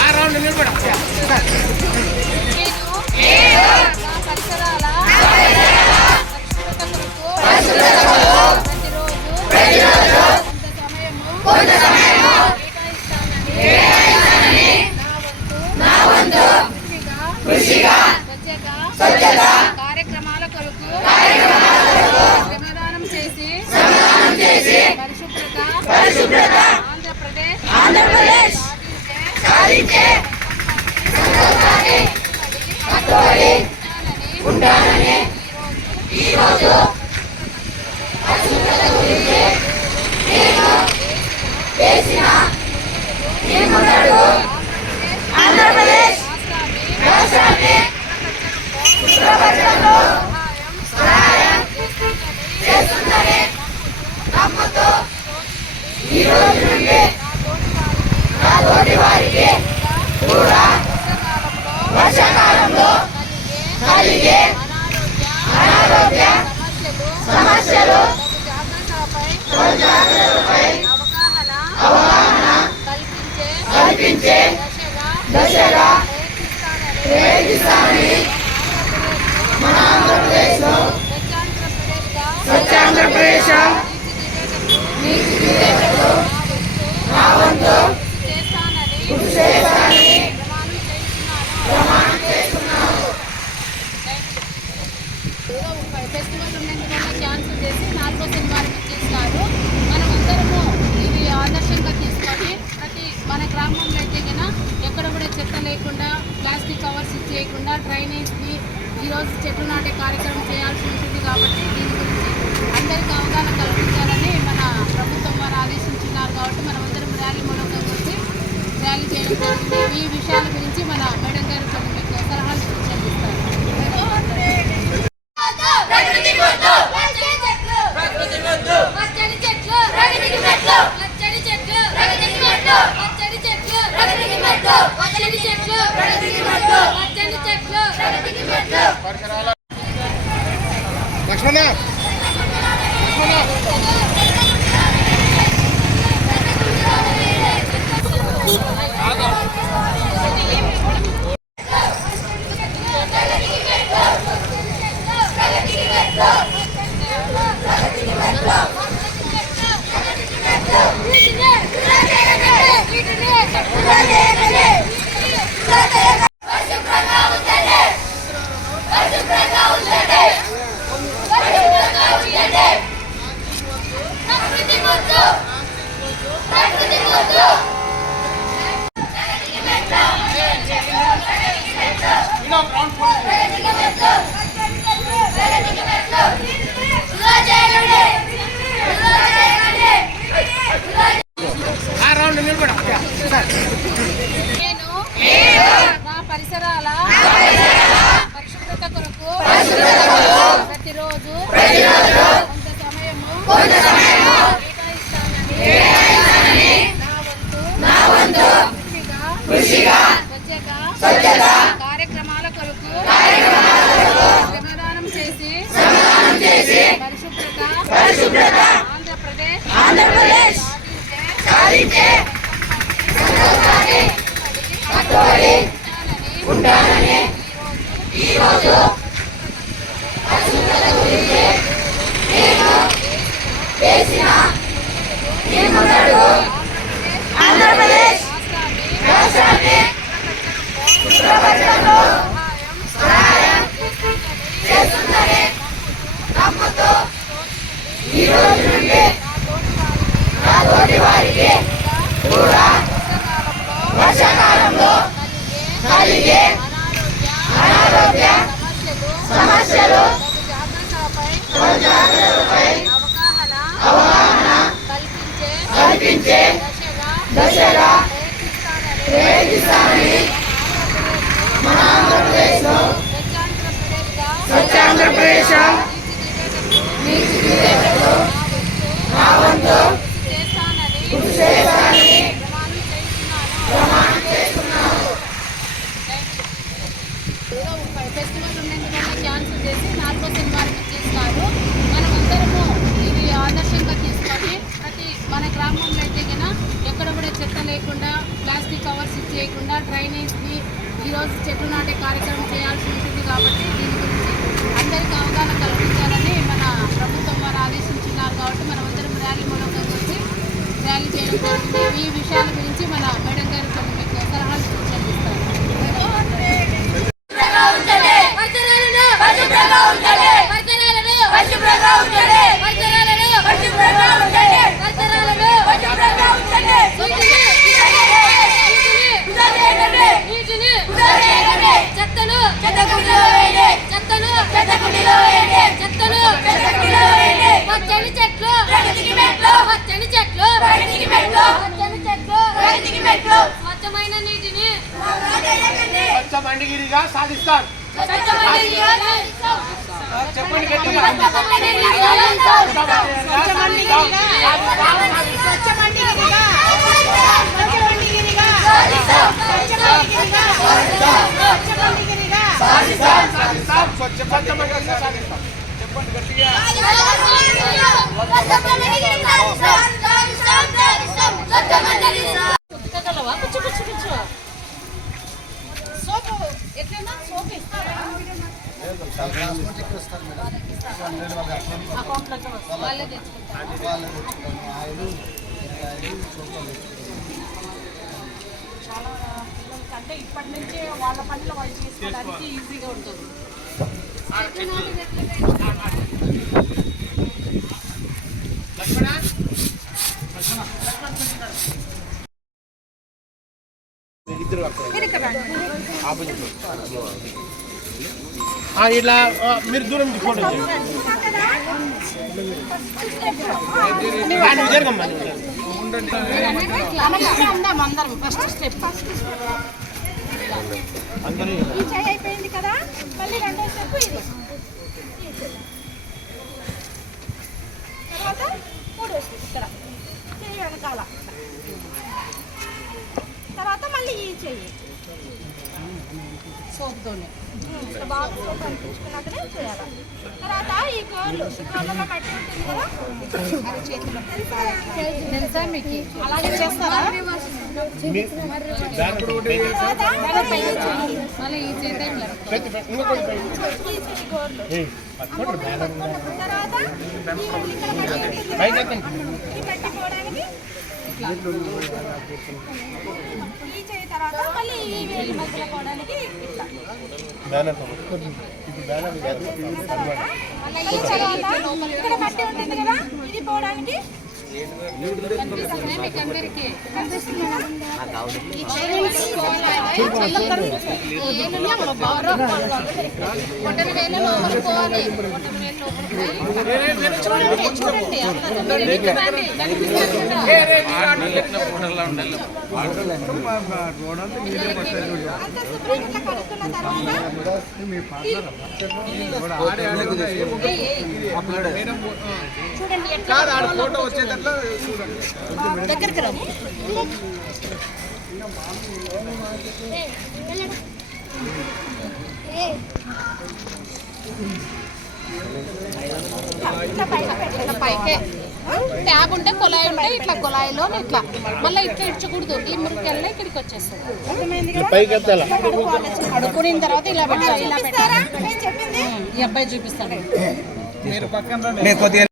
I don't remember. కార్యక్రమాల కొరకు శ్రమదానం చేసి పరిశుభ్రత ఆంధ్రప్రదేశ్ ఆంధ్రప్రదేశ్ వర్షాకాలంలో కలిగే అనారోగ్య సమస్యలు అవగాహన కల్పించే దశగా ప్రయత్నిస్తానని మన ఆంధ్రప్రదేశ్లో స్వచ్ఛాంధ్రప్రదేశ్ డ్రైనేజ్కి ఈరోజు చెట్లు నాటే కార్యక్రమం చేయాల్సి ఉంటుంది కాబట్టి దీని గురించి అందరికీ అవగాహన కల్పించాలని మన ప్రభుత్వం వారు ఆదేశించున్నారు కాబట్టి మనమందరం ర్యాలీ మూలంగా వచ్చి ర్యాలీ చేయడం జరుగుతుంది. ఈ విషయాల గురించి మన మేడం గారు లక్ష్మణ Let's go! ಹೋಗು దశగా ప్రేరేపిస్తానని మన ఆంధ్రప్రదేశ్లో స్వచ్ఛాంధ్రప్రదేశ్ చెట్లు నాటే కార్యక్రమం చేయాల్సి ఉంటుంది కాబట్టి దీని గురించి అందరికీ అవగాహన కల్పించాలని మన ప్రభుత్వం వారు ఆదేశించున్నారు కాబట్టి మనమందరం అందరం ర్యాలీ మూలంగా వచ్చి ర్యాలీ చేయడం జరుగుతుంది. ఈ విషయాల గురించి మన మేడం గారు కొన్ని మీకు సలహాలు స్వచ్ఛ మండిగిరిగా సాధిస్తాం స్వచ్ఛమైన నీటిని చెప్పండి గట్టిగా సాధిస్తాం స్వచ్ఛ స్వచ్ఛ మండిగిరిగా సాధిస్తాం చెప్పండి గట్టిగా ఉతకగలవా చాలా పిల్లలకి అంటే ఇప్పటి నుంచే వాళ్ళ పనులు వాళ్ళు చేసుకోవడానికి ఈజీగా ఉంటుంది ఇద్దరు ఆపోజిట్ ఇట్లా మీరు దూరం ఫోటో జరగమ్మా అందరం ఫస్ట్ స్టెప్ ఈ అయిపోయింది కదా మళ్ళీ రెండో స్టెప్ ఇది తర్వాత మూడో స్టెప్ ఇక్కడ వెనకాల తర్వాత మళ్ళీ ఈ చెయ్యి. సోపుతోనే. సోప్ చేయాలి. తర్వాత ఈ కోళ్ళు ఈ కోళ్ళలో కట్టి ఉంటుంది కదా. తెలుసా? మీకు? అలాగే చేస్తారా మళ్ళీ ఈ చేతే. తర్వాత ఈ ఇక్కడ కదా, చేయి తర్వాత మళ్ళీ ఈ వేలి మధ్యలో పోవడానికి ఇట్లా మళ్ళీ ఈ తర్వాత ఇక్కడ ఉంటుంది కదా ఇది పోవడానికి కనిపిస్తుందా మీకు చూడండి చూడండి అందరూ దగ్గరికి పైకే. ట్యాబ్ ఉంటే కొలాయి ఉంటే ఇట్లా కొలాయిలో ఇట్లా. మళ్ళీ ఇట్లా ఇడ్చకూడదు. ఈ మురికెళ్ళ ఇక్కడికి వచ్చేస్తుంది కడుక్కున్న తర్వాత ఇలా పెట్టాలి ఇలా పెట్టాలి. చూపిస్తారా నేను చెప్పింది? ఈ అబ్బాయి చూపిస్తాడు. మీరు కొద్దిగా